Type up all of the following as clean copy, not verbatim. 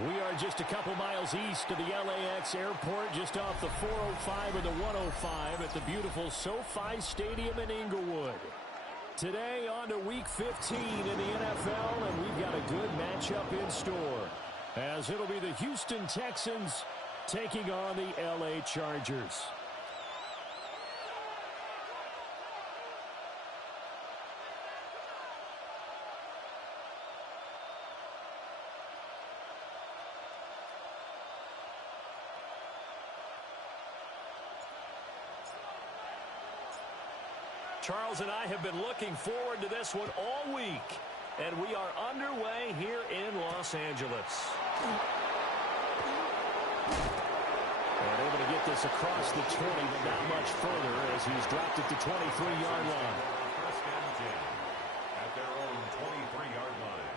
We are just a couple miles east of the LAX airport, just off the 405 or the 105 at the beautiful SoFi Stadium in Inglewood. Today on to Week 15 in the NFL, and we've got a good matchup in store, as it'll be the Houston Texans taking on the LA Chargers. Charles and I have been looking forward to this one all week, and we are underway here in Los Angeles. And able to get this across the 20, but not much further as he's dropped it to 23-yard line. First and 10 at their own 23-yard line.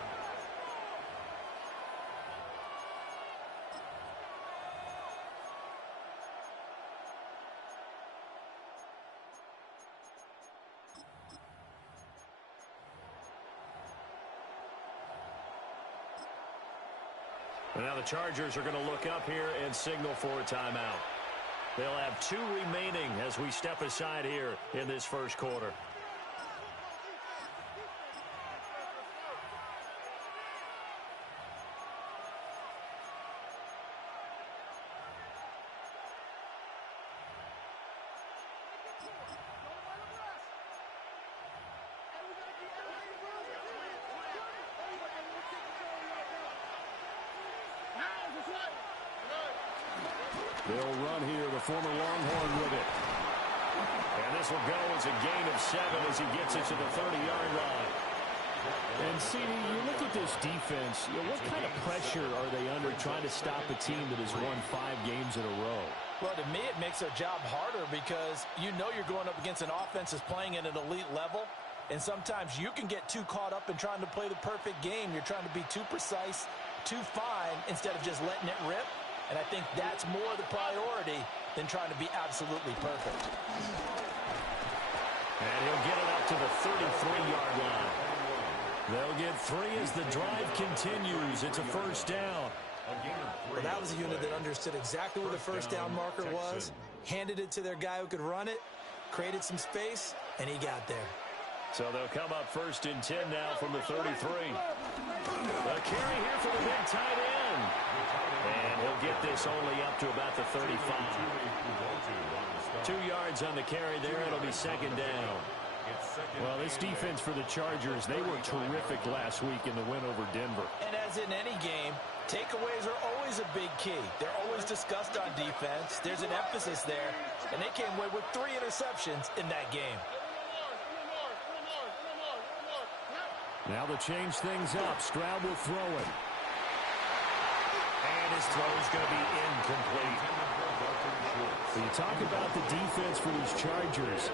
Now the Chargers are going to look up here and signal for a timeout. They'll have 2 remaining as we step aside here in this first quarter. They'll run here, the former Longhorn with it. And this will go as a gain of 7 as he gets it to the 30-yard line. And, CD, you look at this defense, what kind of pressure are they under trying to stop a team that has won 5 games in a row? Well, to me, it makes their job harder because you know you're going up against an offense that's playing at an elite level. And sometimes you can get too caught up in trying to play the perfect game. You're trying to be too precise, too fine, instead of just letting it rip. And I think that's more the priority than trying to be absolutely perfect. And he'll get it up to the 33-yard line. They'll get 3 as the drive continues. It's a first down. Well, that was a unit that understood exactly where the first down marker was, handed it to their guy who could run it, created some space, and he got there. So they'll come up first and 10 now from the 33. A carry here for the big tight end. And he'll get this only up to about the 35. 2 yards on the carry there. It'll be second down. Well, this defense for the Chargers, they were terrific last week in the win over Denver. And as in any game, takeaways are always a big key. They're always discussed on defense. There's an emphasis there. And they came away with 3 interceptions in that game. Now they'll change things up. Stroud will throw it. And his throw is going to be incomplete. So you talk about the defense for these Chargers.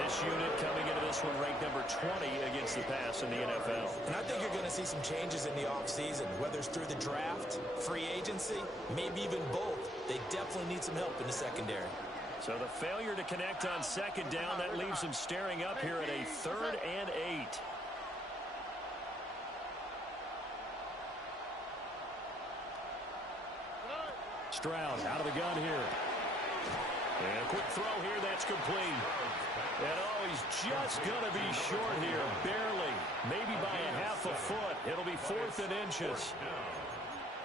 This unit coming into this one ranked number 20 against the pass in the NFL. And I think you're going to see some changes in the offseason, whether it's through the draft, free agency, maybe even both. They definitely need some help in the secondary. So the failure to connect on second down, that leaves them staring up here at a 3rd and 8. Stroud out of the gun here. And a quick throw here, that's complete. And oh, he's just going to be short here, barely. Maybe by a half a foot. It'll be 4th and inches.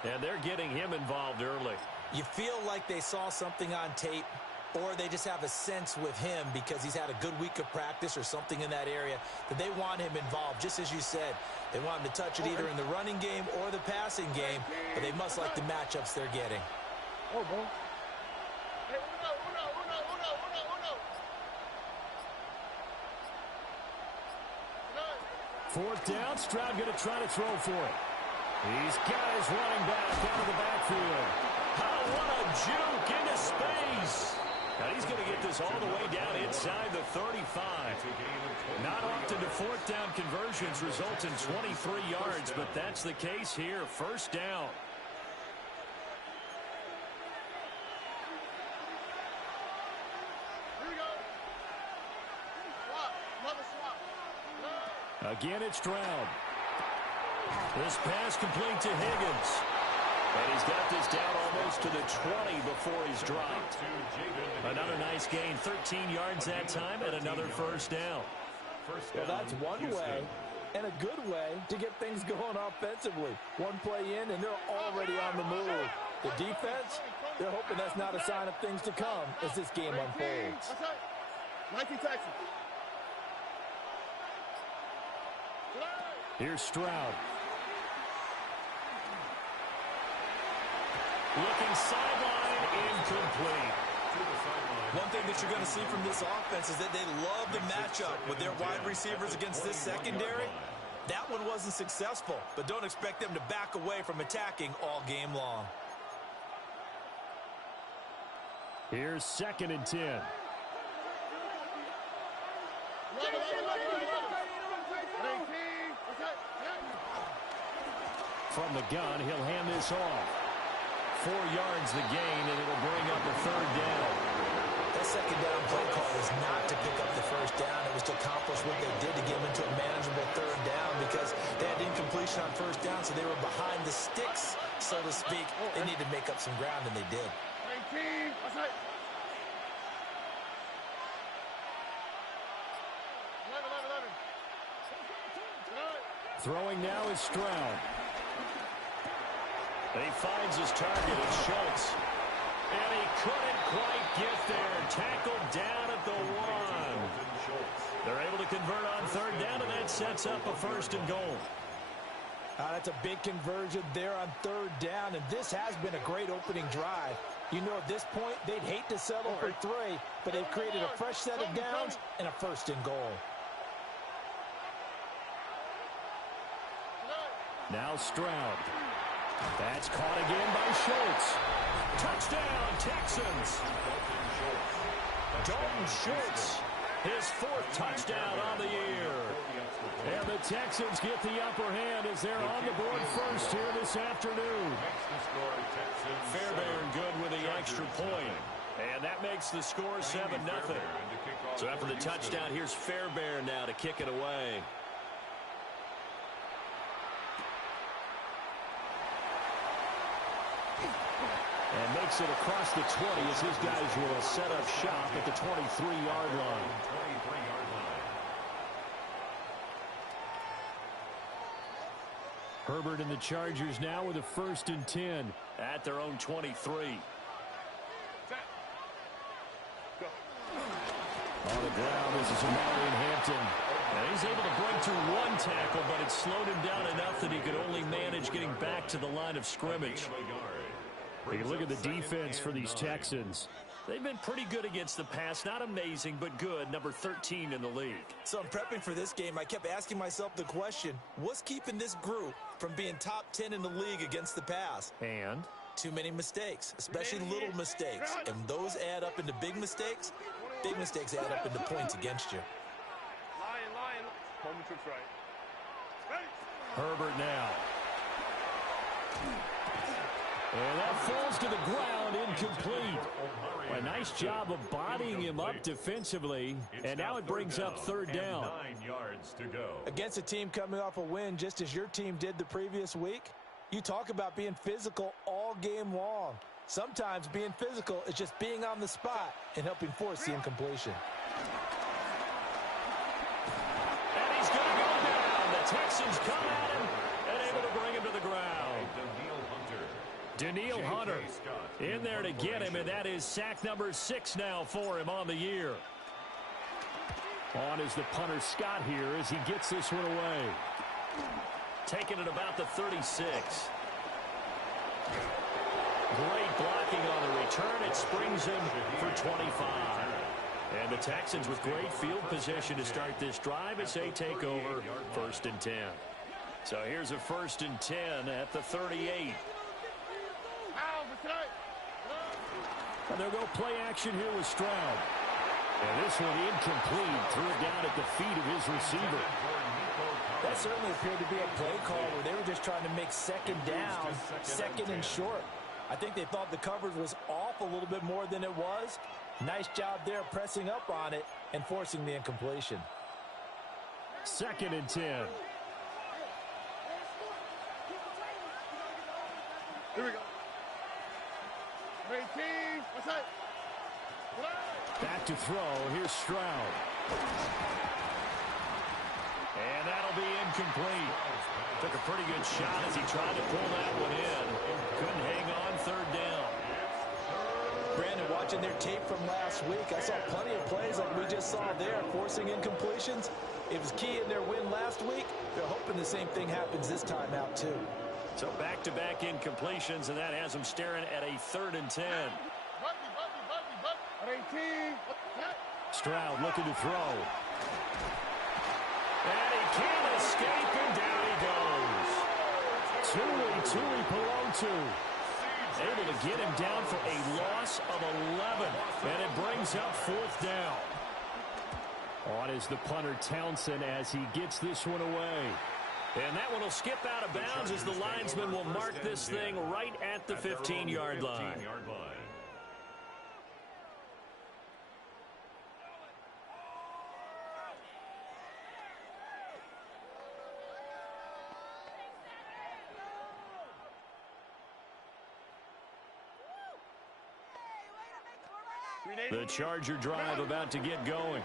And they're getting him involved early. You feel like they saw something on tape, or they just have a sense with him because he's had a good week of practice or something in that area that they want him involved. Just as you said, they want him to touch it either in the running game or the passing game, but they must like the matchups they're getting. Oh, bro. Fourth down, Stroud going to try to throw for it. He's got his running back out of the backfield. Oh, what a juke into space. Now he's going to get this all the way down inside the 35. Not often do 4th down conversions result in 23 yards, but that's the case here. First down. Again, it's Stroud. This pass complete to Higgins. And he's got this down almost to the 20 before he's dropped. Another nice gain, 13 yards that time, and another first down. Well, that's one way and a good way to get things going offensively. One play in, and they're already on the move. The defense, they're hoping that's not a sign of things to come as this game unfolds. Here's Stroud. Looking sideline, incomplete. One thing that you're going to see from this offense is that they love the matchup with their wide receivers against this secondary. That one wasn't successful, but don't expect them to back away from attacking all game long. Here's 2nd and 10. From the gun, he'll hand this off. 4 yards the gain, and it'll bring up a 3rd down. That second down play call was not to pick up the first down. It was to accomplish what they did to get them into a manageable 3rd down because they had incompletion on 1st down, so they were behind the sticks, so to speak. They needed to make up some ground, and they did. Throwing now is Stroud. And he finds his target, it's Schultz. And he couldn't quite get there. Tackled down at the 1. They're able to convert on 3rd down, and that sets up a 1st and goal. That's a big conversion there on 3rd down, and this has been a great opening drive. You know, at this point, they'd hate to settle for 3, but they've created a fresh set of downs and a 1st and goal. Now Stroud. That's caught again by Schultz. Touchdown, Texans. Dalton Schultz, his 4th touchdown on the year. And the Texans get the upper hand as they're on the board first here this afternoon. Fairbairn good with the extra point. And that makes the score 7-0. So after the touchdown, here's Fairbairn now to kick it away. And makes it across the 20 as his guys will set up shop at the 23-yard line. Herbert and the Chargers now with a 1st and 10 at their own 23. On the ground, this is Marion Hampton. And he's able to break through 1 tackle, but it slowed him down enough that he could only manage getting back to the line of scrimmage. You look at the defense for these Texans. They've been pretty good against the pass. Not amazing, but good. Number 13 in the league. So in prepping for this game, I kept asking myself the question, what's keeping this group from being top 10 in the league against the pass? And? Too many mistakes, especially little mistakes. And those add up into big mistakes. Big mistakes add up into points against you. Herbert now. And that falls to the ground, incomplete. A nice job of bodying him up defensively, and now it brings up 3rd down. 9 yards to go. Against a team coming off a win just as your team did the previous week, you talk about being physical all game long. Sometimes being physical is just being on the spot and helping force the incompletion. And he's going to go down. The Texans come at him and able to bring him to the ground. Daniil Hunter in there to get him, and that is sack number 6 now for him on the year. On is the punter Scott here as he gets this one away. Taking it about the 36. Great blocking on the return. It springs him for 25. And the Texans with great field position to start this drive as they take over 1st and 10. So here's a 1st and 10 at the 38. And they'll go play action here with Stroud. And this one incomplete. Threw it down at the feet of his receiver. That certainly appeared to be a play call where they were just trying to make 2nd down, 2nd and short. I think they thought the coverage was off a little bit more than it was. Nice job there pressing up on it and forcing the incompletion. 2nd and 10. Here we go. 18. What's that? Back to throw. Here's Stroud. And that'll be incomplete. Took a pretty good shot as he tried to pull that one in. Couldn't hang on third down. Brandon, watching their tape from last week, I saw plenty of plays like we just saw there, forcing incompletions. It was key in their win last week. They're hoping the same thing happens this time out, too. So back-to-back incompletions, and that has them staring at a 3rd and 10. 18. Stroud looking to throw. And he can't escape, and down he goes. Tui Pelotu able to get him down for a loss of 11, and it brings up 4th down. On is the punter Townsend as he gets this one away. And that one will skip out of bounds as the linesman will mark this thing right at the 15-yard line. The Charger drive about to get going.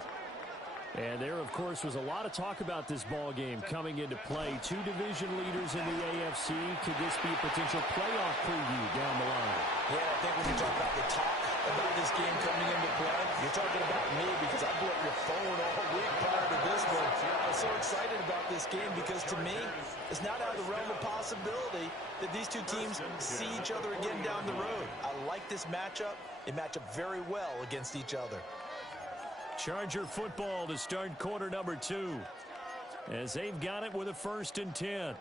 And there, of course, was a lot of talk about this ball game coming into play. 2 division leaders in the AFC. Could this be a potential playoff preview down the line? Yeah, I think when you talk about the talk about this game coming into play, you're talking about me because I blew up your phone all week prior to this one. I was so excited about this game because, to me, it's not out of the realm of possibility that these two teams see each other again down the road. I like this matchup. They match up very well against each other. Charger football to start quarter number 2 as they've got it with a 1st and 10.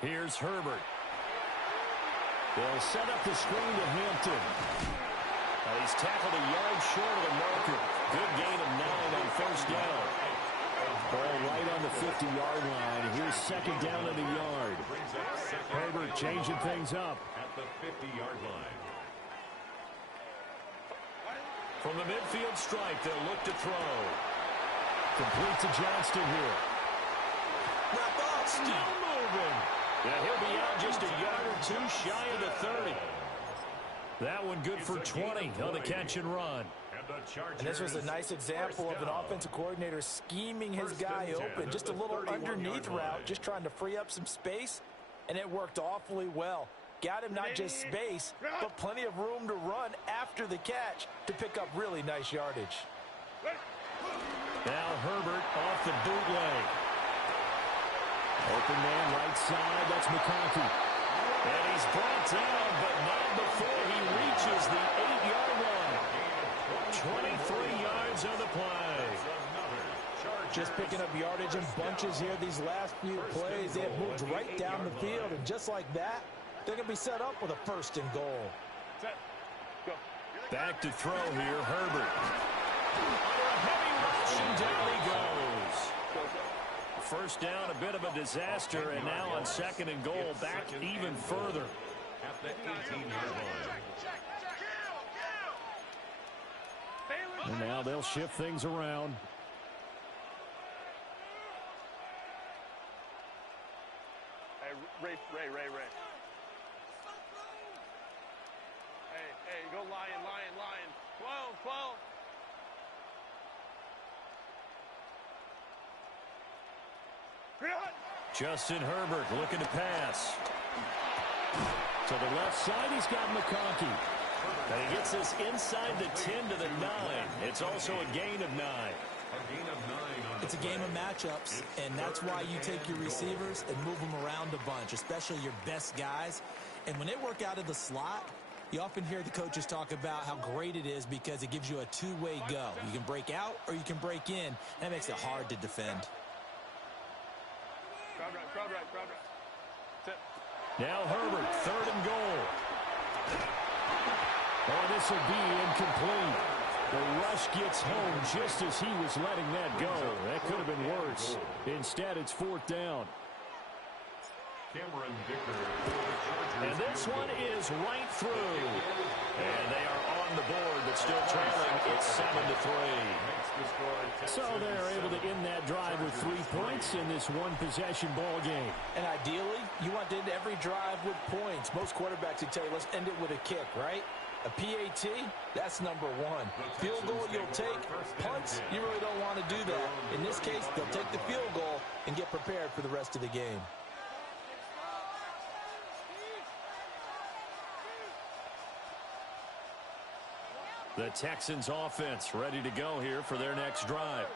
Here's Herbert. They'll set up the screen to Hampton. He's tackled a yard short of the marker. Good gain of 9 on 1st down. Ball right on the 50-yard line. Here's 2nd down and a yard. Herbert changing things up. At the 50-yard line. From the midfield stripe, they'll look to throw. Complete to Johnston here. Still moving. Yeah, he'll be out just a yard or 2 shy of the 30. That one good for 20 on the catch and run. And this was a nice example of an offensive coordinator scheming his guy open. Just a little underneath route, just trying to free up some space, and it worked awfully well. Got him not just space, but plenty of room to run after the catch to pick up really nice yardage. Now Herbert off the bootleg. Open man right side, that's McConkey. And he's brought down, but not before he reaches the 8-yard line. 23 yards on the play. Just picking up yardage in bunches here these last few plays. They have moved right down the field, and just like that, they're going to be set up with a 1st and goal. Back to throw here, Herbert. Under a heavy rush, and down he goes. 1st down, a bit of a disaster, and now on 2nd and goal, back even further. At the 18-yard line. And now they'll shift things around. Ray. Hey, go Lion. 12. Justin Herbert looking to pass. To the left side, he's got McConkey. And he gets this inside the 10 to the 9. It's also a gain of 9. It's a game of matchups, and that's why you take your receivers and move them around a bunch, especially your best guys. And when they work out of the slot, you often hear the coaches talk about how great it is because it gives you a two-way go. You can break out or you can break in. That makes it hard to defend. Crowd right. Now Herbert, 3rd and goal. Oh, this will be incomplete. The rush gets home just as he was letting that go. That could have been worse. Instead, it's fourth down. And this one is right through. And they are on the board, but still trailing. It's 7-3. So they're able to end that drive with 3 points in this one-possession ball game. And ideally, you want to end every drive with points. Most quarterbacks would tell you, let's end it with a kick, right? A PAT, that's number one. Field goal you'll take. Punts, you really don't want to do that. In this case, they'll take the field goal and get prepared for the rest of the game. The Texans offense ready to go here for their next drive.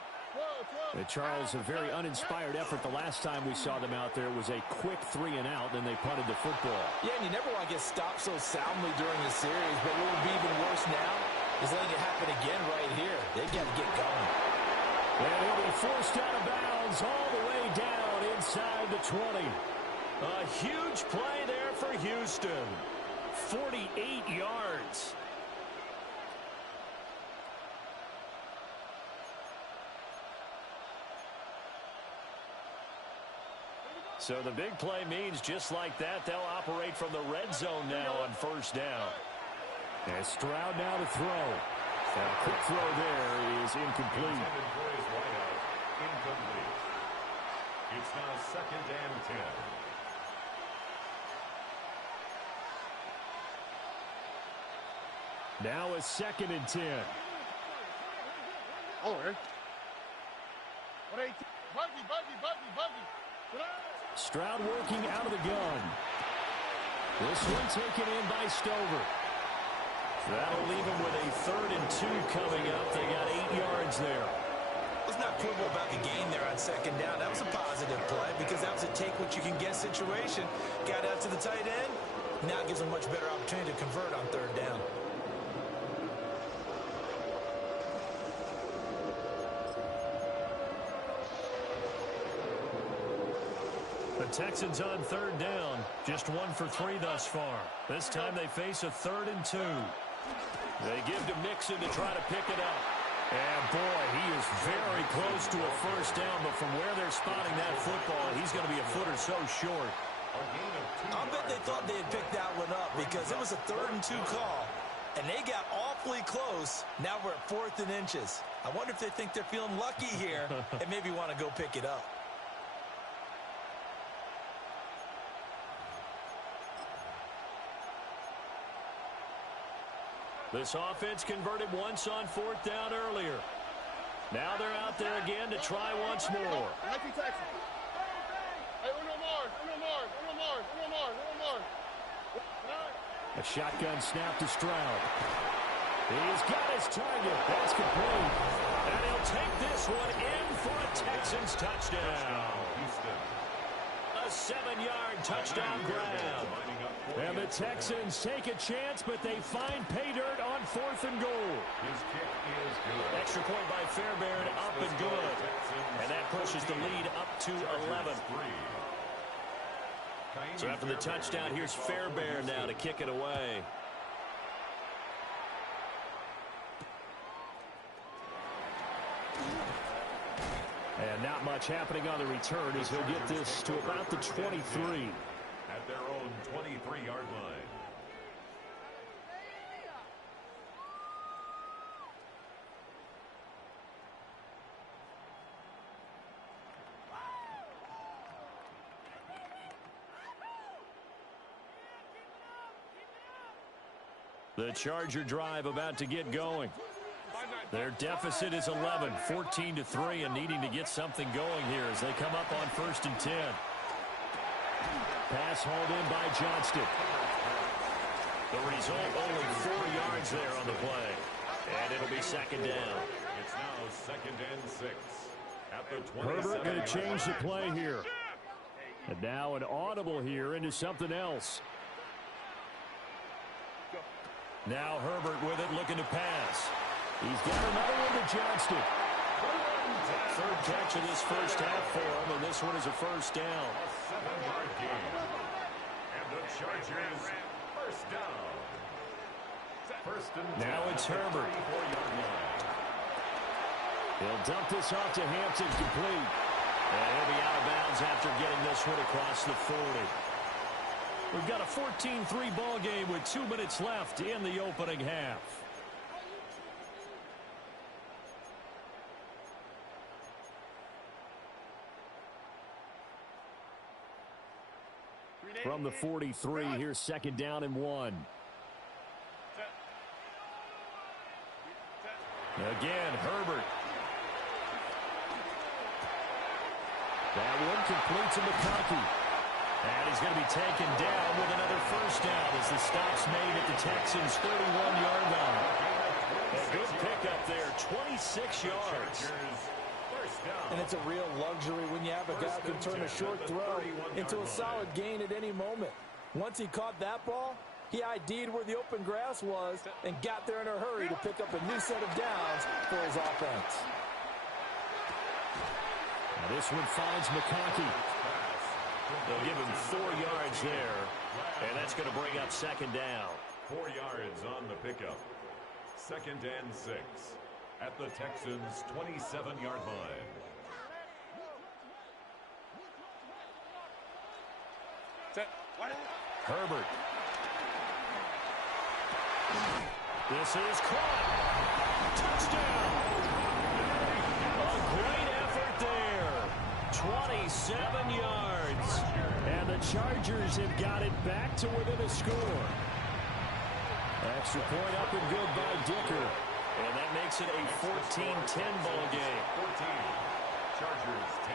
Charles, a very uninspired effort the last time we saw them out there. It was a quick 3-and-out, and they punted the football. Yeah, and you never want to get stopped so soundly during the series, but what would be even worse now is letting it happen again right here. They got to get going. And he'll be forced out of bounds all the way down inside the 20. A huge play there for Houston. 48 yards. So the big play means just like that, they'll operate from the red zone now on first down. And Stroud now to throw. That quick throw there is incomplete. It's now 2nd and 10. Now a 2nd and 10. Oh, hey. 118. Buggy. Stroud working out of the gun. This one taken in by Stover. That'll leave him with a 3rd and 2 coming up. They got 8 yards there. Let's not quibble about the gain there on 2nd down. That was a positive play because that was a take-what-you-can-get situation. Got out to the tight end. Now it gives them a much better opportunity to convert on 3rd down. The Texans on 3rd down. Just 1 for 3 thus far. This time they face a 3rd and 2. They give to Mixon to try to pick it up. And boy, he is very close to a first down, but from where they're spotting that football, he's going to be a foot or so short. I'll bet they thought they had picked that one up because it was a 3rd and 2 call, and they got awfully close. Now we're at 4th and inches. I wonder if they think they're feeling lucky here and maybe want to go pick it up. This offense converted once on 4th down earlier. Now they're out there again to try once more. A shotgun snap to Stroud. He's got his target. That's complete. And he'll take this one in for a Texans touchdown. A 7-yard touchdown grab. And the Texans take a chance, but they find pay dirt on 4th and goal. His kick is good. Extra point by Fairbairn, up and good. And that pushes the lead up to 11. So after the touchdown, here's Fairbairn now to kick it away. And not much happening on the return as he'll get this to about the 23. At their own 23-yard line. The Charger drive about to get going. Their deficit is 11, 14-3, and needing to get something going here as they come up on 1st and 10. Pass hauled in by Johnston. The result, only 4 yards there on the play. And it'll be 2nd down. It's now 2nd and 6. At the 20. Herbert going to change the play here. And now an audible here into something else. Now Herbert with it, looking to pass. He's got another one to Johnston. 3rd catch of this first half for him, and this one is a first down. A 7-yard gain. And the Chargers first down. First and 10. Now it's Herbert. 34-yard line. He'll dump this off to Hampton, complete. And he'll be out of bounds after getting this one across the 40. We've got a 14-3 ball game with 2 minutes left in the opening half. From the 43, here's second down and 1. Again, Herbert. That one complete to McConkey. And he's going to be taken down with another first down as the stop's made at the Texans' 31-yard line. A good pickup there, 26 yards. And it's a real luxury when you have a guy who can turn a short throw into a solid gain at any moment. Once he caught that ball, he ID'd where the open grass was and got there in a hurry to pick up a new set of downs for his offense. Now this one finds McConkey. They'll give him 4 yards there, and that's going to bring up second down. 4 yards on the pickup. Second and 6 at the Texans' 27-yard line. Herbert. This is caught. Touchdown. A great effort there. 27 yards. And the Chargers have got it back to within a score. Extra point up and good by Dicker. And that makes it a 14-10 ball game. 14. Chargers 10.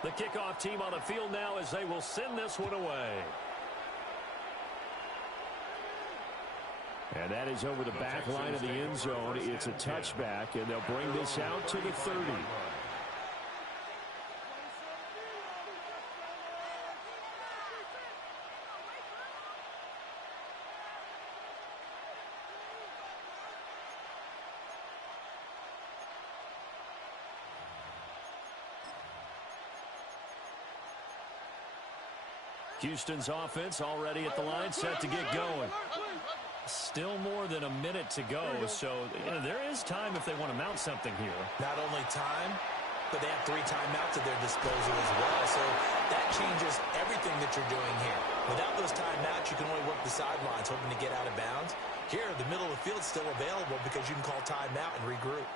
The kickoff team on the field now as they will send this one away. And that is over the back line of the end zone. It's a touchback, and they'll bring this out to the 30. Houston's offense already at the line, set to get going. Still more than a minute to go, so there is time if they want to mount something here. Not only time, but they have 3 timeouts at their disposal as well, so that changes everything that you're doing here. Without those timeouts, you can only work the sidelines, hoping to get out of bounds. Here, the middle of the field is still available because you can call timeout and regroup.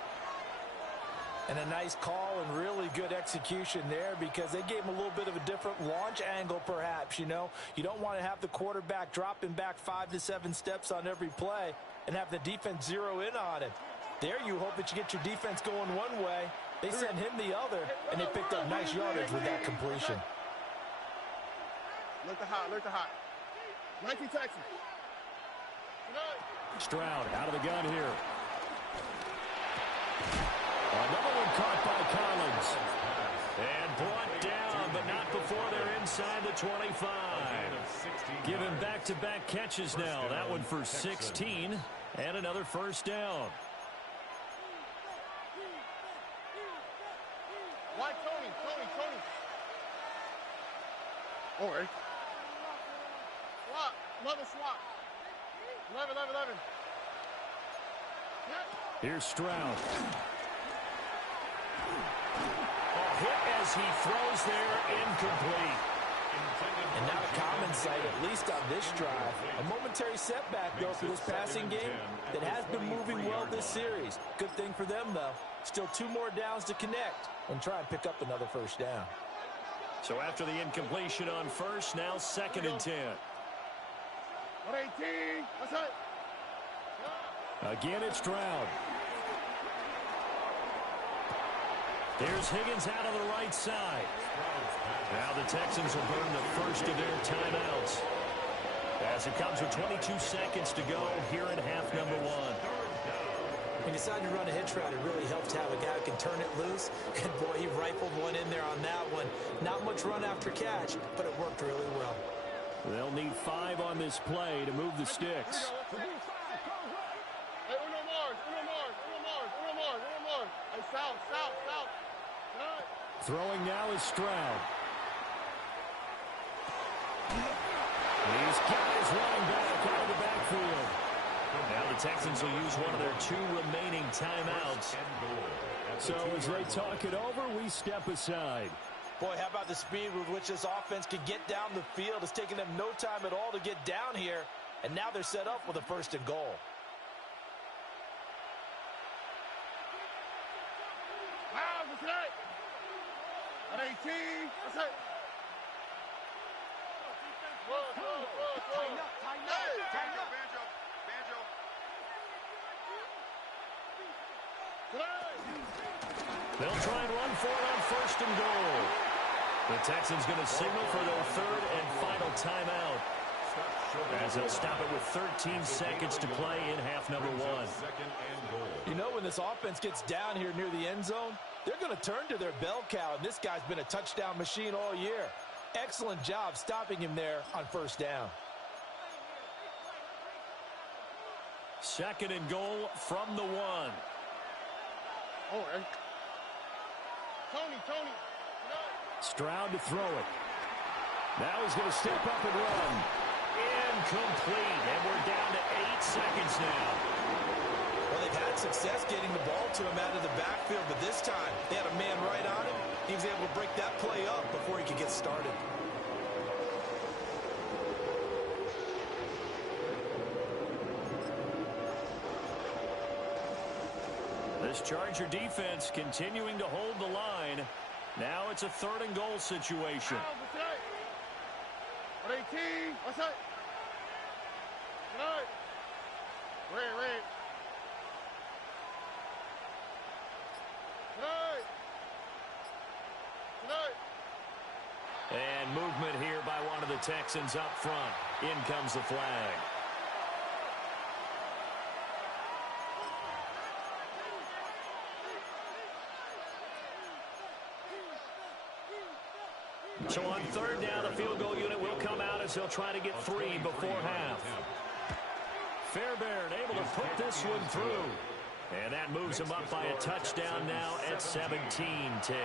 And a nice call and really good execution there because they gave him a little bit of a different launch angle perhaps, you know. You don't want to have the quarterback dropping back 5 to 7 steps on every play and have the defense zero in on it. There you hope that you get your defense going one way. They sent him the other, and they picked up nice yardage with that completion. Look the hot, look the hot. 19 Texans. Stroud out of the gun here. Another one caught by Collins. And brought down, but not before they're inside the 25. Given back-to-back catches now. That one for 16. And another first down. White Tony. All right. Swap. 11 swap. 11. Here's Stroud. Hit as he throws there, incomplete. And not a common sight, at least on this drive. A momentary setback, though, for this passing game that has been moving well this series. Good thing for them, though. Still 2 more downs to connect and try and pick up another first down. So after the incompletion on first, now 2nd and 10. 118. That's it. Again, it's Stroud. There's Higgins out on the right side. Now the Texans will burn the first of their timeouts as it comes with 22 seconds to go here in half number 1. When you decide to run a hitch route, it really helps to have a guy who can turn it loose. And, boy, he rifled one in there on that one. Not much run after catch, but it worked really well. They'll need 5 on this play to move the sticks. Hey, Uno Mars. Hey, south. Throwing now is Stroud. These guys want Texans will use one of their 2 remaining timeouts. So as they talk it over, we step aside. Boy, how about the speed with which this offense can get down the field? It's taken them no time at all to get down here, and now they're set up with a 1st and goal. Wow, that's it. At 18, that's it. Tighten up. Banjo. They'll try and run for it on 1st and goal. The Texans going to signal for their 3rd and final timeout, as they'll stop it with 13 seconds to play in half number 1. You know, when this offense gets down here near the end zone, they're going to turn to their bell cow, and this guy's been a touchdown machine all year. Excellent job stopping him there on 1st down. 2nd and goal from the 1. Oh, right. Tony. Stroud to throw it. Now he's going to step up and run. Incomplete, and we're down to 8 seconds now. Well, they've had success getting the ball to him out of the backfield, but this time they had a man right on him. He was able to break that play up before he could get started. This Charger defense continuing to hold the line. Now it's a 3rd and goal situation. At 18, what's that? Tonight. Red. Tonight. And movement here by one of the Texans up front. In comes the flag. So on 3rd down, the field goal unit will come out as they'll try to get 3 before half. Fairbairn able to put this one through. And that moves him up by a touchdown now at 17-10.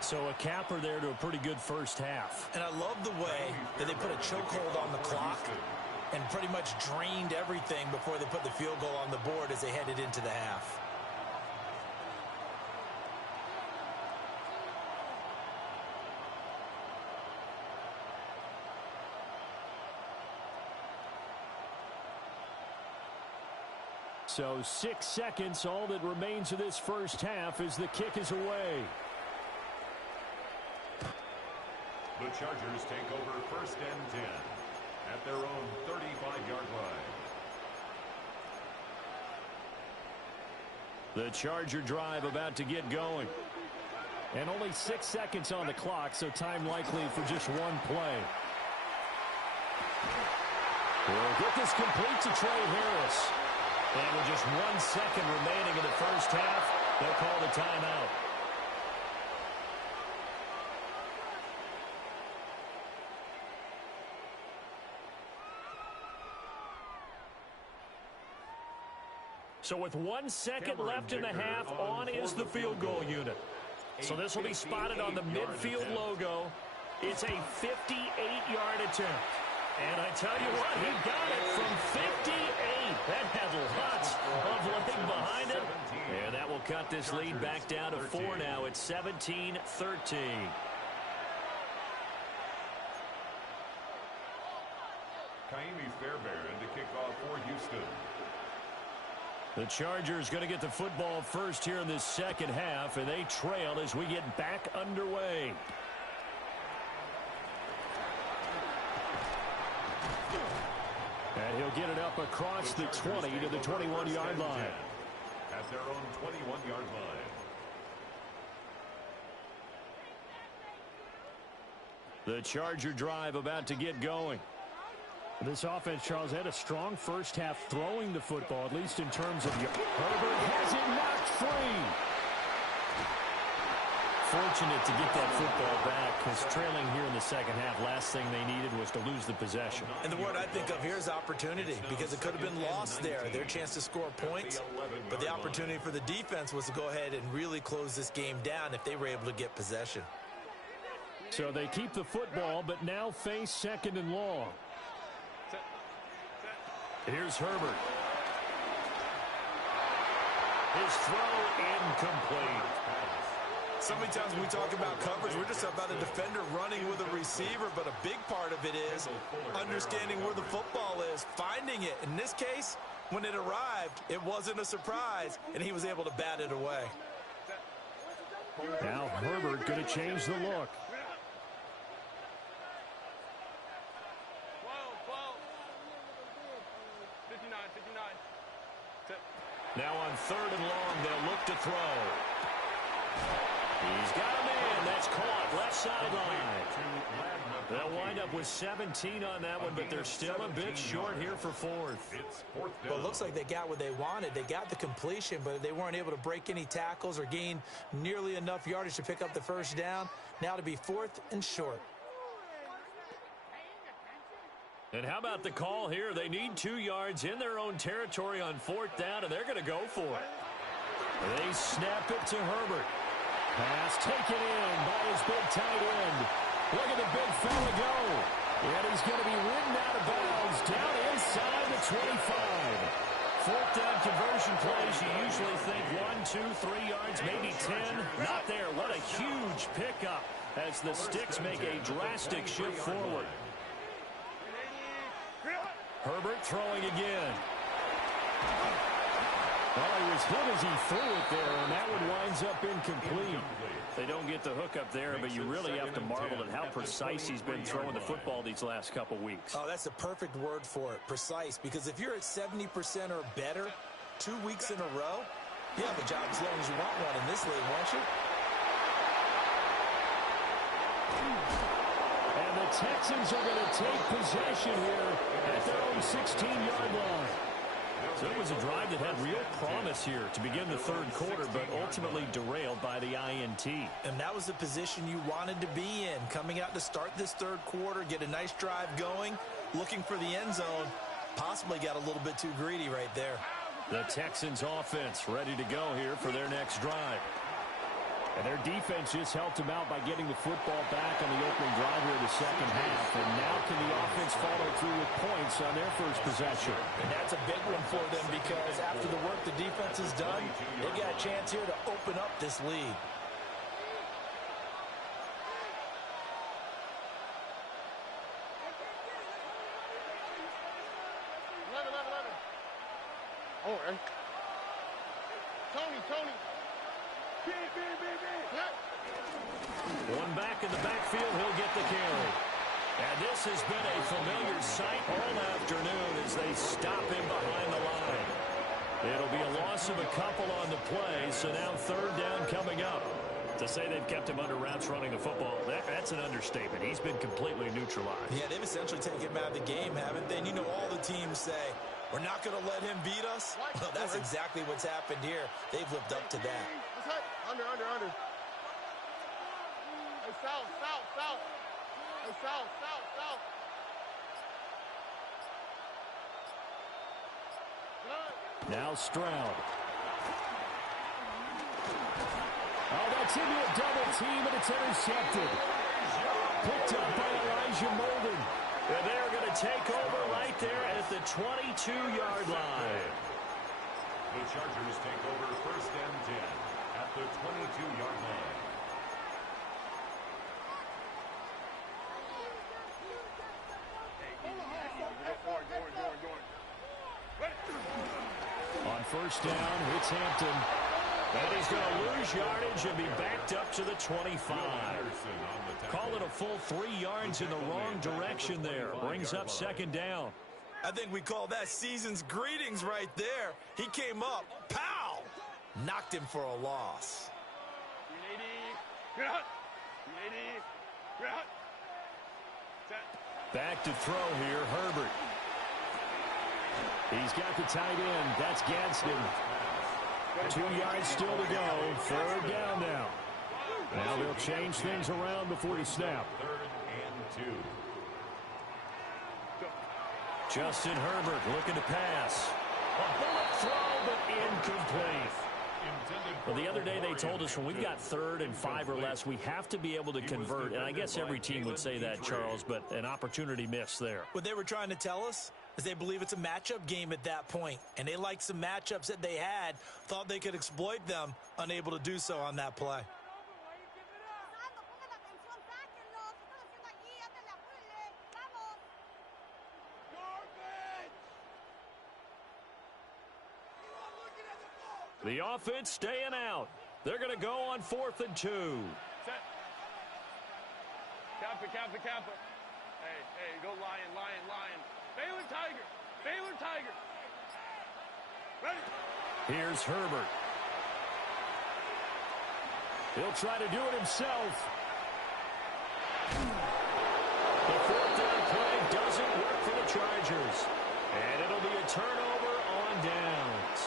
So a capper there to a pretty good 1st half. And I love the way that they put a chokehold on the clock and pretty much drained everything before they put the field goal on the board as they headed into the half. So 6 seconds, all that remains of this 1st half as the kick is away. The Chargers take over 1st and 10 at their own 35-yard line. The Charger drive about to get going. And only 6 seconds on the clock, so time likely for just one play. We'll get this complete to Trey Harris. And with just 1 second remaining in the 1st half, they'll call the timeout. So with 1 second left in the half, on is the field goal unit. So this will be spotted on the midfield logo. It's a 58-yard attempt. And I tell you what, he got it from 58. That had lots of leg behind it. And that will cut this lead back down to 4 now. It's 17-13. Kaimi Fairbairn to kick off for Houston. The Chargers going to get the football first here in this 2nd half, and they trail as we get back underway. And he'll get it up across the 20 to the 21-yard line. At their own 21-yard line. The Charger drive about to get going. This offense, Charles, had a strong 1st half throwing the football, at least in terms of... Herbert has it knocked free. Fortunate to get that football back, because trailing here in the 2nd half, last thing they needed was to lose the possession. And the word I think of here is opportunity, because it could have been lost there, their chance to score points. But the opportunity for the defense was to go ahead and really close this game down if they were able to get possession. So they keep the football, but now face 2nd and long. Here's Herbert. His throw incomplete. So many times when we talk about coverage, we're just about a defender running with a receiver, but a big part of it is understanding where the football is, finding it. In this case, when it arrived, it wasn't a surprise, and he was able to bat it away. Now Herbert going to change the look. Now on 3rd and long, they'll look to throw. He's got a man. That's caught. Left sideline. They'll wind up with 17 on that one, but they're still a bit short here for 4th. Well, it looks like they got what they wanted. They got the completion, but they weren't able to break any tackles or gain nearly enough yardage to pick up the first down. Now to be 4th and short. And how about the call here? They need 2 yards in their own territory on 4th down, and they're going to go for it. They snap it to Herbert. Pass taken in by his big tight end. Look at the big fella go. And he's going to be ridden out of bounds down inside the 25. 4th down conversion plays, you usually think 1, 2, 3 yards, maybe 10. Not there. What a huge pickup as the Sticks make a drastic shift forward. Herbert throwing again. Well, he was hit as he threw it there, and that one winds up incomplete. They don't get the hook up there, but you really have to marvel at how precise he's been throwing the football these last couple weeks. Oh, that's a perfect word for it, precise, because if you're at 70% or better 2 weeks in a row, you have a job as long as you want one in this league, won't you? And the Texans are going to take possession here at their own 16-yard line. So it was a drive that had real promise here to begin the 3rd quarter, but ultimately derailed by the INT. And that was the position you wanted to be in, coming out to start this 3rd quarter, get a nice drive going, looking for the end zone. Possibly got a little bit too greedy right there. The Texans offense ready to go here for their next drive. And their defense just helped them out by getting the football back on the opening drive here in the 2nd half. And now can the offense follow through with points on their first possession? And that's a big one for them because after the work the defense has done, they got a chance here to open up this lead. Oh, right. Tony. One back in the backfield, he'll get the carry. And this has been a familiar sight all afternoon as they stop him behind the line. It'll be a loss of a couple on the play, so now 3rd down coming up. To say they've kept him under wraps running the football, that's an understatement. He's been completely neutralized. Yeah, they've essentially taken him out of the game, haven't they? And you know all the teams say, we're not going to let him beat us. Well, that's exactly what's happened here. They've lived up to that. Under. Hey, south. Hey, south. Now Stroud. Oh, that's into a double team, and it's intercepted. Picked up by Elijah Molden. And they're going to take over right there at the 22-yard line. The Chargers take over 1st and 10 at the 22-yard line. On 1st down, it's Hampton. And he's going to lose yardage and be backed up to the 25. Call it a full 3 yards in the wrong direction there. Brings up 2nd down. I think we call that season's greetings right there. He came up, pow! Knocked him for a loss. Back to throw here, Herbert. He's got the tight end. That's Gadsden. 2 yards still to go. 3rd down now. Now they'll change things around before the snap. 3rd and 2. Justin Herbert looking to pass. A bullet throw, but incomplete. Well, the other day they told us when we've got 3rd and 5 or less, we have to be able to convert. And I guess every team would say that, Charles, but an opportunity missed there. What they were trying to tell us, as they believe it's a matchup game at that point, and they like some matchups that they had, thought they could exploit them, unable to do so on that play. The offense staying out. They're going to go on 4th and 2. Set. Cap it. Hey, go lion. Baylor Tiger. Ready. Here's Herbert. He'll try to do it himself. The 4th down play doesn't work for the Chargers. And it'll be a turnover on downs.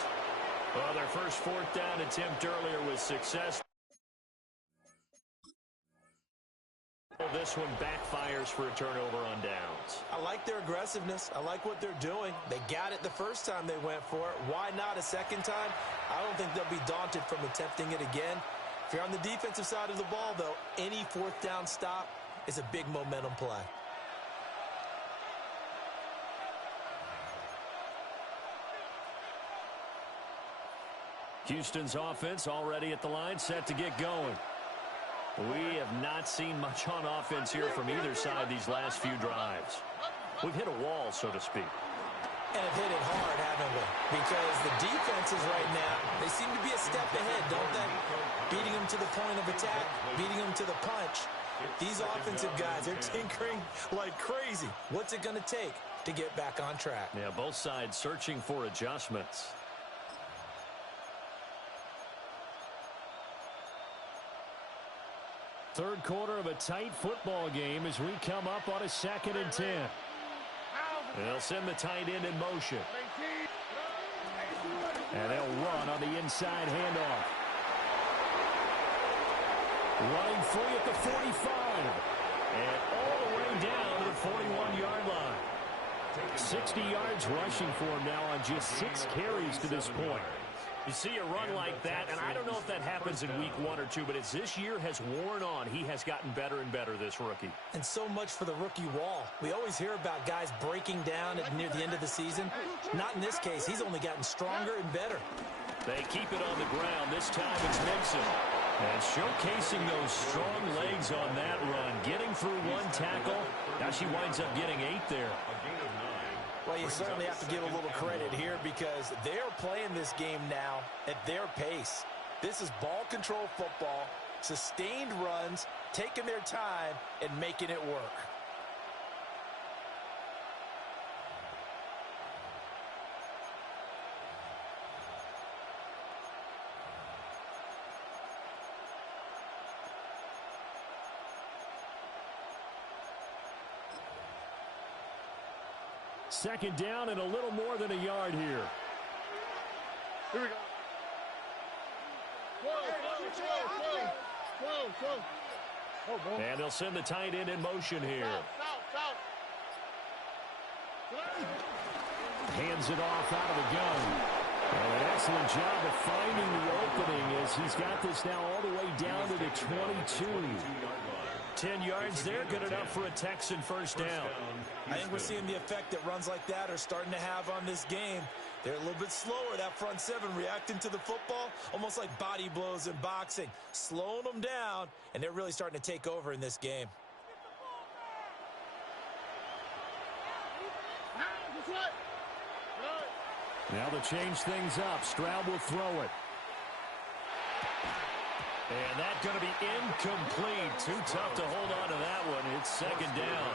Well, their first 4th down attempt earlier was successful. This one backfires for a turnover on downs. I like their aggressiveness. I like what they're doing. They got it the first time they went for it. Why not a second time? I don't think they'll be daunted from attempting it again. If you're on the defensive side of the ball, though, any 4th down stop is a big momentum play. Houston's offense already at the line, set to get going. We have not seen much on offense here from either side these last few drives. We've hit a wall, so to speak. And have hit it hard, haven't we? Because the defenses right now, they seem to be a step ahead, don't they? Beating them to the point of attack, beating them to the punch. These offensive guys, they're tinkering like crazy. What's it going to take to get back on track? Yeah, both sides searching for adjustments. Third quarter of a tight football game as we come up on a 2nd and 10. They'll send the tight end in motion. And they'll run on the inside handoff. Running free at the 45. And all the way down to the 41-yard line. 60 yards rushing for him now on just 6 carries to this point. You see a run like that, and I don't know if that happens in week 1 or 2, but as this year has worn on, he has gotten better and better, this rookie. And so much for the rookie wall. We always hear about guys breaking down near the end of the season. Not in this case. He's only gotten stronger and better. They keep it on the ground. This time it's Mixon. And showcasing those strong legs on that run. Getting through 1 tackle. Now she winds up getting 8 there. Well, you certainly have to give a little credit here because they're playing this game now at their pace. This is ball control football, sustained runs, taking their time, and making it work. Second down and a little more than a yard here. Here we go. Whoa. And they'll send the tight end in motion here. South. Hands it off out of the gun. And an excellent job of finding the opening as he's got this now all the way down to the 22. 10 yards there, good enough for a Texan first down. I think we're seeing the effect that runs like that are starting to have on this game. They're a little bit slower, that front 7, reacting to the football, almost like body blows in boxing, slowing them down, and they're really starting to take over in this game. Now to change things up, Stroud will throw it. And that's going to be incomplete. Too tough to hold on to that one. It's second down.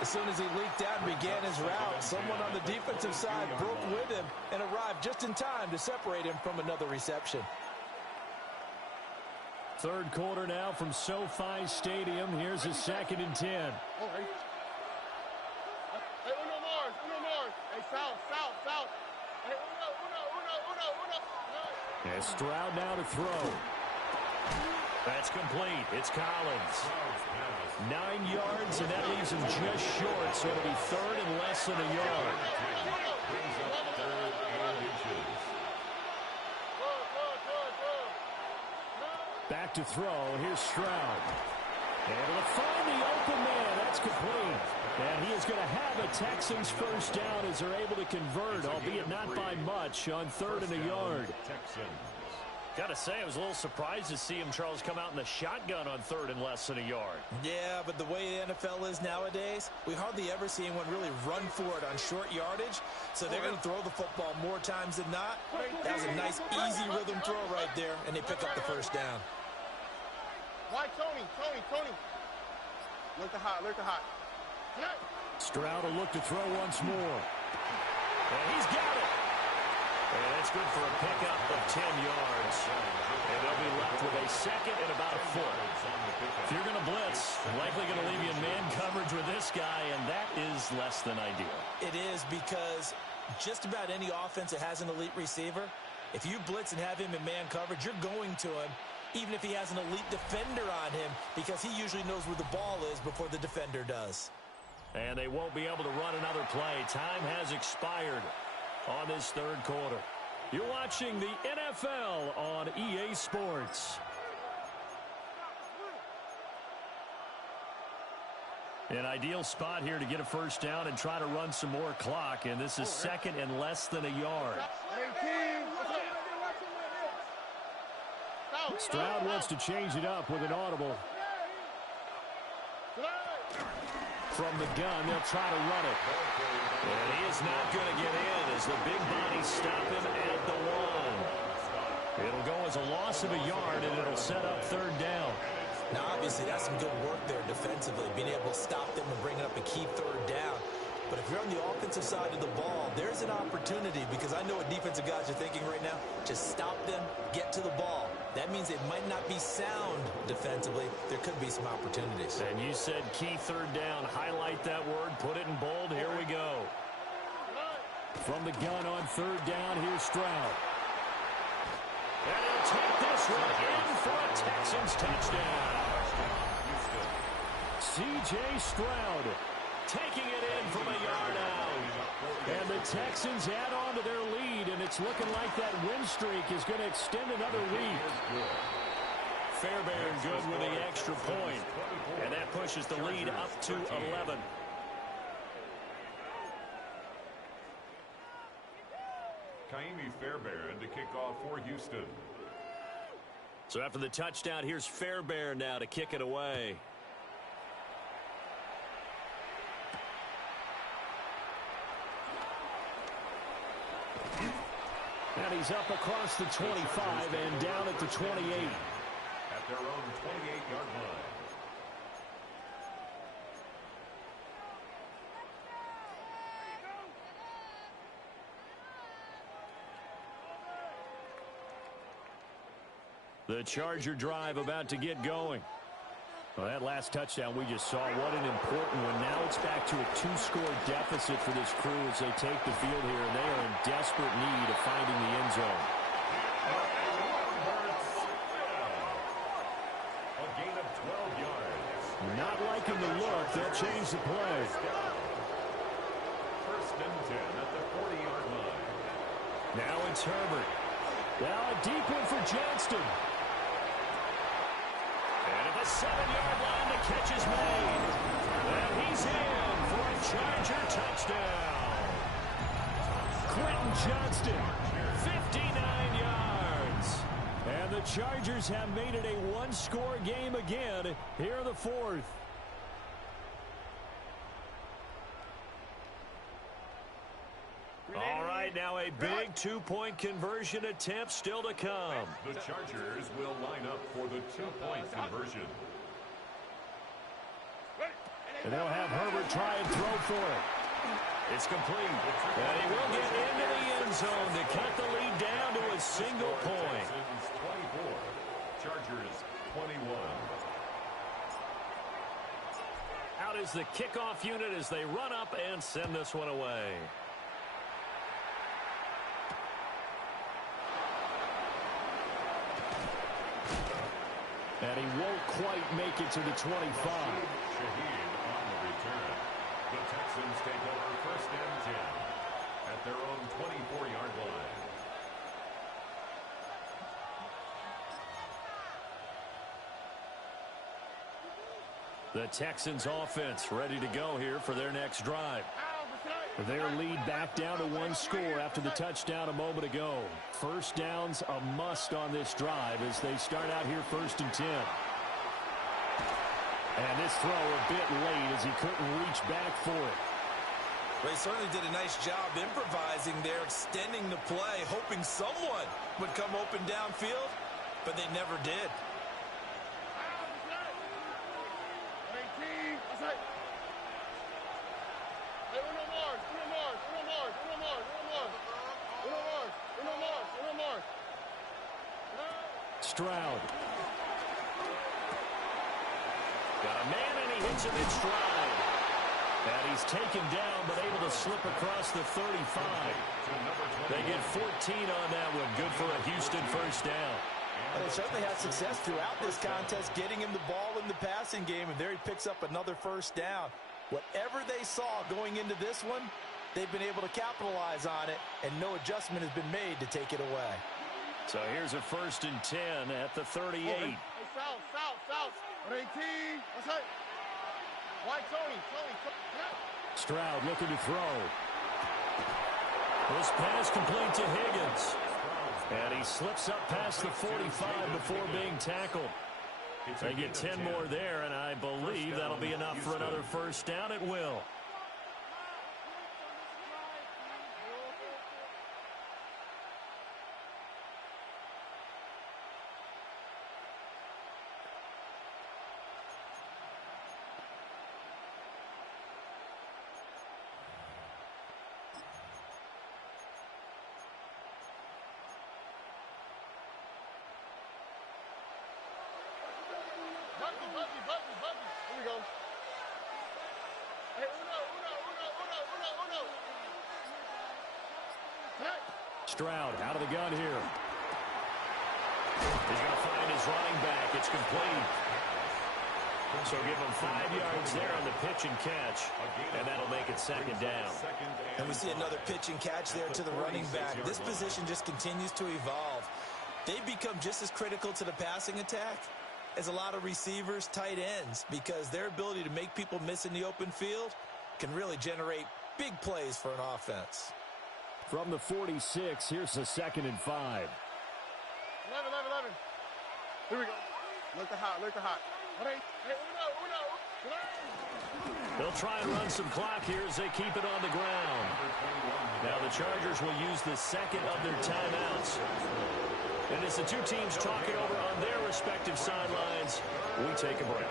As soon as he leaked out and began his route, someone on the defensive side broke with him and arrived just in time to separate him from another reception. Third quarter now from SoFi Stadium. Here's a 2nd and 10. Hey, uno more. Hey, south. Hey, uno. As Stroud now to throw. That's complete. It's Collins. 9 yards, and that leaves him just short, so it'll be 3rd and less than a yard. Back to throw. Here's Stroud. Able to find the open man. It's complete. And he is going to have a Texans first down as they're able to convert, albeit not by much, on 3rd and a yard. Got to say, I was a little surprised to see him, Charles, come out in the shotgun on 3rd and less than a yard. Yeah, but the way the NFL is nowadays, we hardly ever see anyone really run for it on short yardage. So they're going to throw the football more times than not. That was a nice, easy rhythm throw right there, and they pick up the first down. Why, Tony? Look to hot. Stroud will look to throw once more. And he's got it. And that's good for a pickup of 10 yards. And they'll be left with a second and about a foot. If you're going to blitz, likely going to leave you in man coverage with this guy, and that is less than ideal. It is, because just about any offense that has an elite receiver, if you blitz and have him in man coverage, you're going to him, even if he has an elite defender on him, because he usually knows where the ball is before the defender does. And they won't be able to run another play. Time has expired on this third quarter. You're watching the NFL on EA Sports. An ideal spot here to get a first down and try to run some more clock, and this is second and less than a yard. Stroud wants to change it up with an audible. From the gun, they'll try to run it. And he is not going to get in as the big bodies stop him at the 1. It'll go as a loss of a yard, and it'll set up 3rd down. Now, obviously, that's some good work there defensively, being able to stop them and bring up a key 3rd down. But if you're on the offensive side of the ball, there's an opportunity, because I know what defensive guys are thinking right now. Just stop them, get to the ball. That means it might not be sound defensively. There could be some opportunities. And you said key 3rd down. Highlight that word. Put it in bold. Here we go. From the gun on 3rd down, here's Stroud. And he'll take this one in for a Texans touchdown. C.J. Stroud taking it in from a yard out. And the Texans add on to their lead, and it's looking like that win streak is going to extend another week. Fairbairn good with the extra point. And that pushes the lead up to 11. Kaimi Fairbairn to kick off for Houston. So after the touchdown, here's Fairbairn now to kick it away. And he's up across the 25 and down at the 28. At their own 28-yard line. The Charger drive about to get going. Well, that last touchdown we just saw, what an important one. Now it's back to a 2-score deficit for this crew as they take the field here, and they are in desperate need of finding the end zone. A gain of 12 yards. Not liking the look. They'll change the play. First and 10 at the 40-yard line. Now it's Herbert. Now a deep one for Johnston. And at the 7-yard line, the catch is made. And he's in for a Charger touchdown. Quentin Johnston, 59 yards. And the Chargers have made it a 1-score game again here in the 4th. All right, now a big 2-point conversion attempt still to come. The Chargers will line up for the 2-point conversion. And they'll have Herbert try and throw for it. It's complete. And he will get into the end zone to cut the lead down to a single point. Texans 24, Chargers 21. Out is the kickoff unit as they run up and send this one away. And he won't quite make it to the 25. Shaheed on the return. The Texans take over first and 10 at their own 24-yard line. The Texans offense ready to go here for their next drive. Their lead back down to one score after the touchdown a moment ago. First down's a must on this drive as they start out here 1st and 10. And this throw a bit late as he couldn't reach back for it. Well, he certainly did a nice job improvising there, extending the play, hoping someone would come open downfield, but they never did. Stroud. Got a man, and he hits him in stride. And he's taken down, but able to slip across the 35. They get 14 on that one. Good for a Houston first down. And they certainly had success throughout this contest, getting him the ball in the passing game, and there he picks up another first down. Whatever they saw going into this one, they've been able to capitalize on it, and no adjustment has been made to take it away. So here's a 1st and 10 at the 38. Hey, south. 18. That's it. White, Tony. Stroud looking to throw. This pass complete to Higgins. And he slips up past the 45 before being tackled. They get 10 more there, and I believe that'll be enough for another first down. It will. Buggy. Here we go. Hey, Uno. Hey. Stroud out of the gun here. He's going to find his running back. It's complete. So give him 5 yards there on the pitch and catch, and that'll make it 2nd down. And we see another pitch and catch there to the running back. This position just continues to evolve. They become just as critical to the passing attack as a lot of receivers, tight ends, because their ability to make people miss in the open field can really generate big plays for an offense. From the 46, here's a 2nd and 5. 11. Here we go. Look the hot. Hey, Uno. They'll try and run some clock here as they keep it on the ground. Now the Chargers will use the 2nd of their timeouts. And as the two teams talk it over on their respective sidelines, we take a break.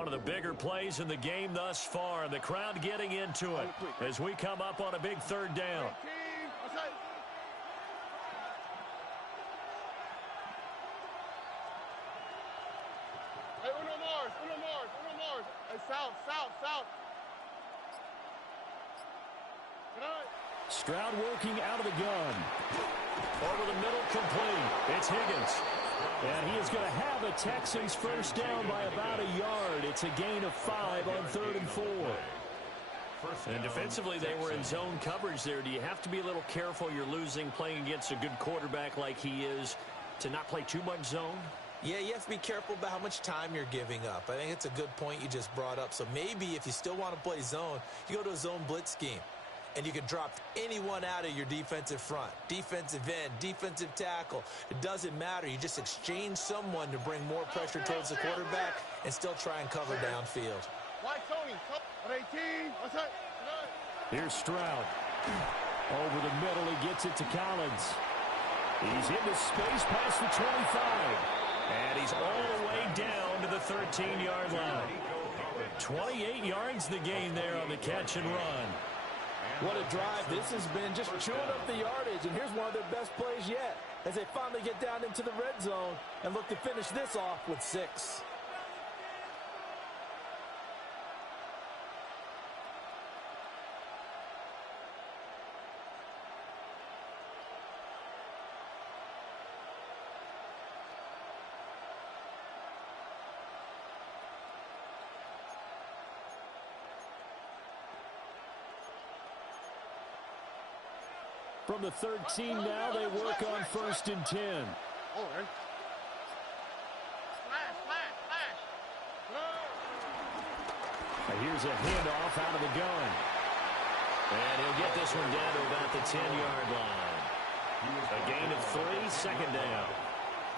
One of the bigger plays in the game thus far, and the crowd getting into it as we come up on a big third down. Hey, uno Mars. Hey, south. Stroud working out of the gun. Over the middle, complete. It's Higgins. And he is going to have a Texans first down by about a yard. It's a gain of 5 on 3rd and 4. And defensively, they were in zone coverage there. Do you have to be a little careful? You're losing, playing against a good quarterback like he is, to not play too much zone? Yeah, you have to be careful about how much time you're giving up. I think it's a good point you just brought up. So maybe if you still want to play zone, you go to a zone blitz scheme. And you can drop anyone out of your defensive front. Defensive end, defensive tackle. It doesn't matter. You just exchange someone to bring more pressure towards the quarterback and still try and cover downfield. Here's Stroud. Over the middle, he gets it to Collins. He's into space past the 25. And he's all the way down to the 13-yard line. 28 yards the gain there on the catch and run. What a drive. This has been just chewing up the yardage, and here's one of their best plays yet as they finally get down into the red zone and look to finish this off with 6. From the 13 now, they work on 1st and 10. Here's a handoff out of the gun. And he'll get this one down to about the 10-yard line. A gain of 3, 2nd down.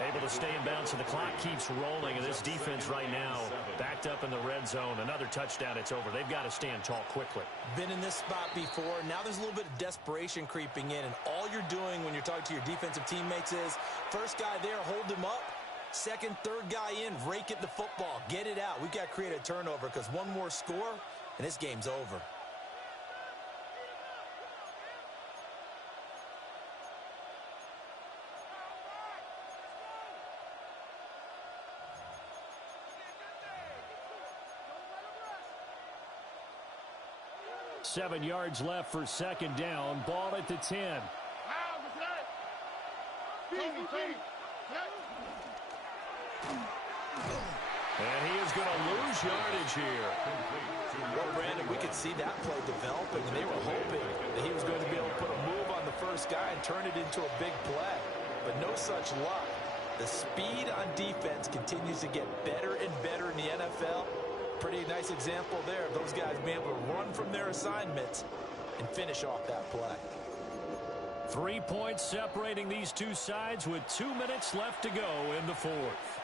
Able to stay in bounds, so the clock keeps rolling, and this defense right now backed up in the red zone. Another touchdown, it's over. They've got to stand tall quickly. Been in this spot before. Now there's a little bit of desperation creeping in, and all you're doing when you're talking to your defensive teammates is, first guy there, hold him up. Second, third guy in, rake at the football. Get it out. We've got to create a turnover because one more score, and this game's over. Seven yards left for 2nd down. Ball at the 10. And he is going to lose yardage here. Well, Brandon, we could see that play developing, and they were hoping that he was going to be able to put a move on the first guy and turn it into a big play. But no such luck. The speed on defense continues to get better and better in the NFL. Pretty nice example there of those guys being able to run from their assignments and finish off that play. 3 points separating these two sides with 2 minutes left to go in the 4th.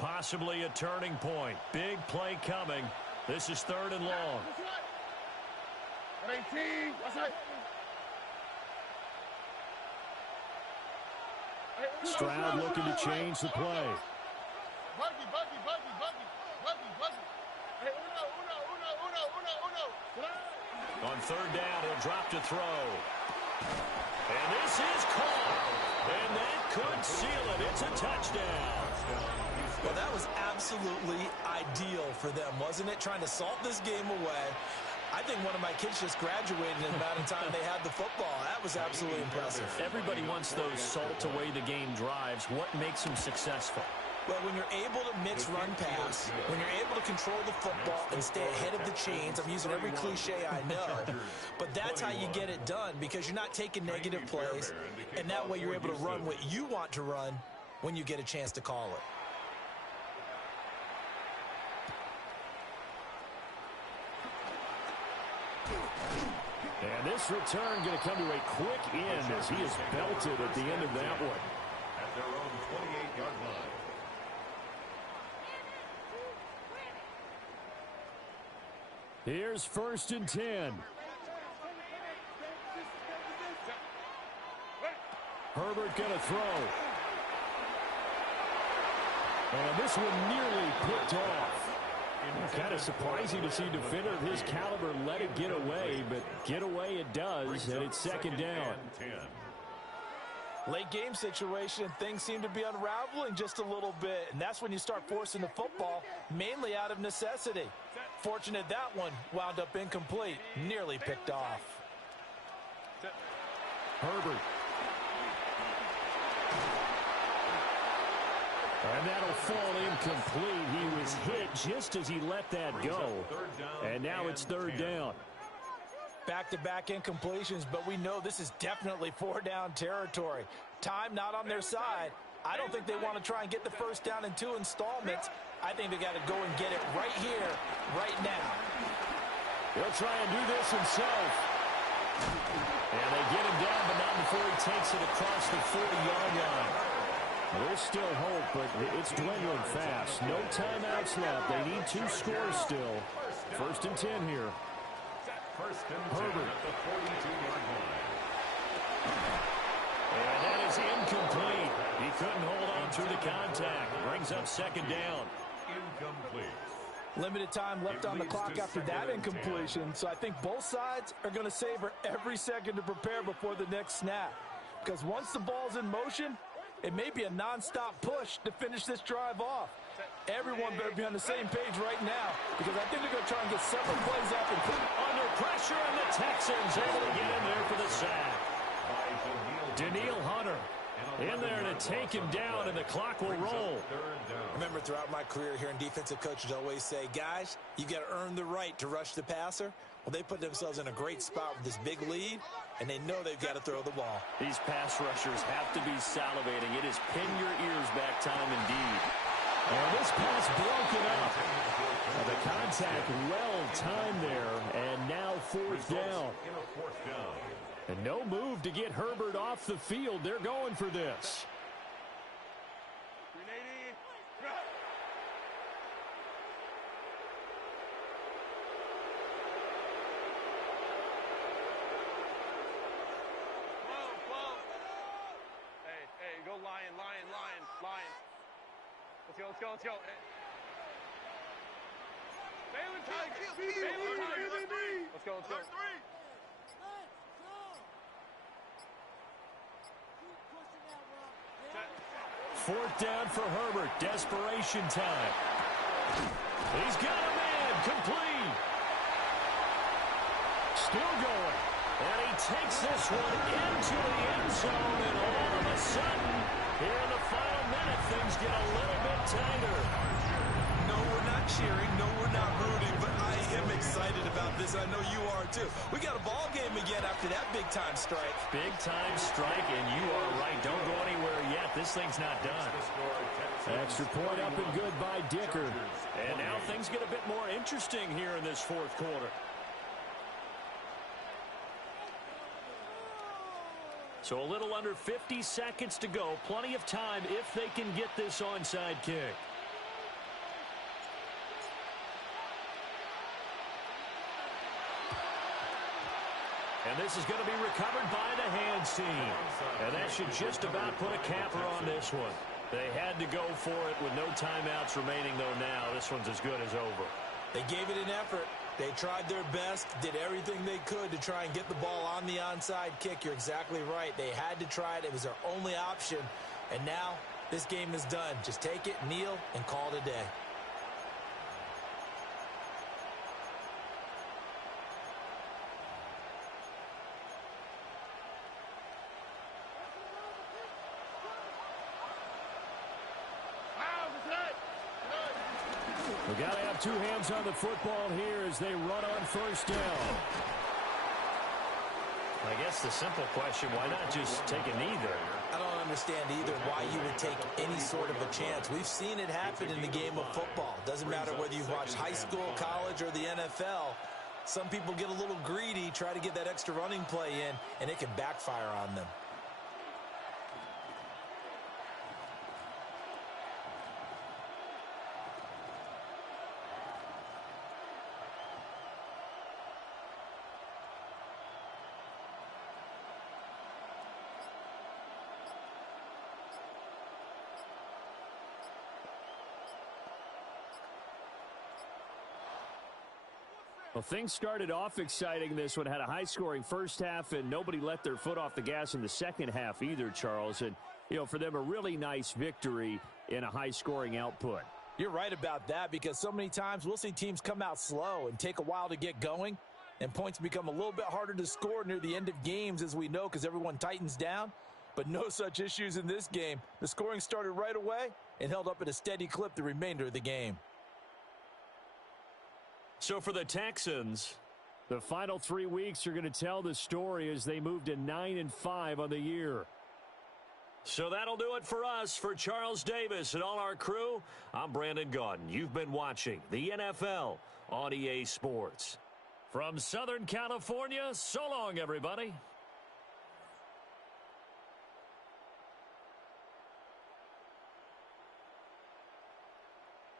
Possibly a turning point. Big play coming. This is 3rd and long. Stroud looking to change the play. On 3rd down, he'll drop to throw. And this is caught. And that could seal it. It's a touchdown. Well, that was absolutely ideal for them, wasn't it? Trying to salt this game away. I think one of my kids just graduated in the amount of time they had the football. That was absolutely impressive. Everybody wants those salt away the game drives. What makes them successful? Well, when you're able to mix run pass, when you're able to control the football and stay ahead of the chains, I'm using every cliche I know, but that's how you get it done because you're not taking negative plays, and that way you're able to run what you want to run when you get a chance to call it. And this return going to come to a quick end as he is belted at the end of that one. At their own 28-yard line. Here's 1st and 10. Herbert going to throw. And this one nearly picked off. Kind of surprising to see a defender of his caliber let it get away, but get away it does, and it's 2nd down. Late game situation, and things seem to be unraveling just a little bit, and that's when you start forcing the football, mainly out of necessity. Fortunate that one wound up incomplete, nearly picked off. Herbert. And that'll fall incomplete. He was hit just as he let that go. And now it's 3rd down. Back-to-back incompletions, but we know this is definitely 4-down territory. Time not on their side. I don't think they want to try and get the 1st down in 2 installments. I think they got to go and get it right here, right now. He'll try and do this himself. And they get him down, but not before he takes it across the 40-yard line. Well, there's still hope, but it's dwindling fast. No timeouts left. They need 2 scores still. 1st and 10 here. Herbert. At the 42-yard line. And that is incomplete. He couldn't hold on through the contact. Brings up 2nd down. Incomplete. Limited time left on the clock after that incompletion, so I think both sides are going to savor every second to prepare before the next snap. Because once the ball's in motion, it may be a non-stop push to finish this drive off. Everyone better be on the same page right now, because I think they're going to try and get several plays up and under pressure, and the Texans able to get in there for the sack. Daniil Hunter in there to take him down, and the clock will roll. Remember, throughout my career here in defensive coaches always say, guys, you got to earn the right to rush the passer. Well, they put themselves in a great spot with this big lead, and they know they've got to throw the ball. These pass rushers have to be salivating. It is pin your ears back time indeed. And this pass broken up. And the contact well timed there, and now 4th down. And no move to get Herbert off the field. They're going for this. Hey, go lion. Let's go. Balin Tiger. Let's go. 4th down for Herbert. Desperation time. He's got a man. Complete. Still going. And he takes this one into the end zone. And all of a sudden, here in the final minute, things get a little bit tighter. No, we're not cheering. No, we're not rooting. But I am excited about this. I know you are, too. We got a ball game again after that big-time strike. Big-time strike, and you are right. Don't go anywhere yet. This thing's not done. Extra point up and good by Dicker. And now things get a bit more interesting here in this 4th quarter. So a little under 50 seconds to go. Plenty of time if they can get this onside kick. And this is going to be recovered by the hands team. And that should just about put a capper on this one. They had to go for it with no timeouts remaining, though, now. This one's as good as over. They gave it an effort. They tried their best, did everything they could to try and get the ball on the onside kick. You're exactly right. They had to try it. It was their only option. And now this game is done. Just take it, kneel, and call it a day. We got to have 2 hands on the football here as they run on 1st down. I guess the simple question, why not just take a knee there? I don't understand either why you would take any sort of a chance. We've seen it happen in the game of football. Doesn't matter whether you've watched high school, college, or the NFL. Some people get a little greedy, try to get that extra running play in, and it can backfire on them. Well, things started off exciting. This one had a high-scoring first half, and nobody let their foot off the gas in the second half either, Charles. And, for them, a really nice victory in a high-scoring output. You're right about that, because so many times we'll see teams come out slow and take a while to get going, and points become a little bit harder to score near the end of games, as we know, because everyone tightens down. But no such issues in this game. The scoring started right away and held up at a steady clip the remainder of the game. So for the Texans, the final 3 weeks are going to tell the story as they move to 9-5 on the year. So that'll do it for us. For Charles Davis and all our crew, I'm Brandon Gaudin. You've been watching the NFL on EA Sports. From Southern California, so long, everybody.